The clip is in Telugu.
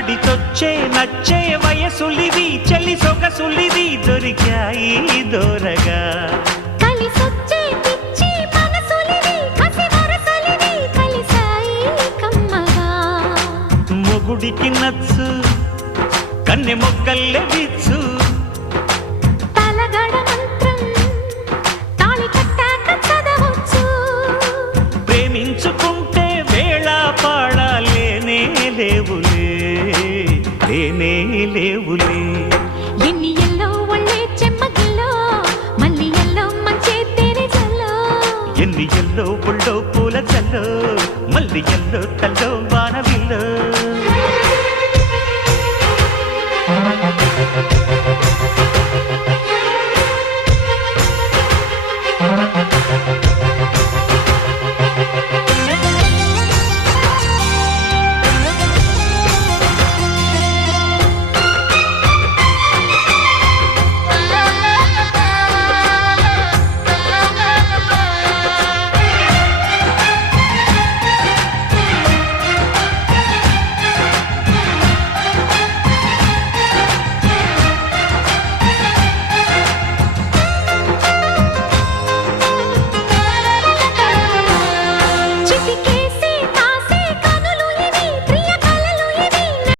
ఆడితొచ్చే నచ్చే వయసులివి చలి సొగసులివి దొరికాయి దూరగా కలిసొచ్చే పిచ్చి మనసులివి కసి వరసలివి కలిసాయి కమ్మగా మొగుడికి నచ్చు కన్నె మొక్కల్లే విచ్చు తలగడ మంత్రం తాళి కట్టాక చదవచ్చు ప్రేమించుకుంటే వేళ పాడాలేనే లేవులే లేనే లేవులే ఎన్ని ఎల్లో ఒళ్ళే చెమ్మగిల్లో మళ్ళీ ఎల్లో మంచే తేనె జల్లో ఎన్ని ఎల్లో పుల్లో పూల చల్లో మళ్ళీ ఎల్లో తల్లో వానవిల్లో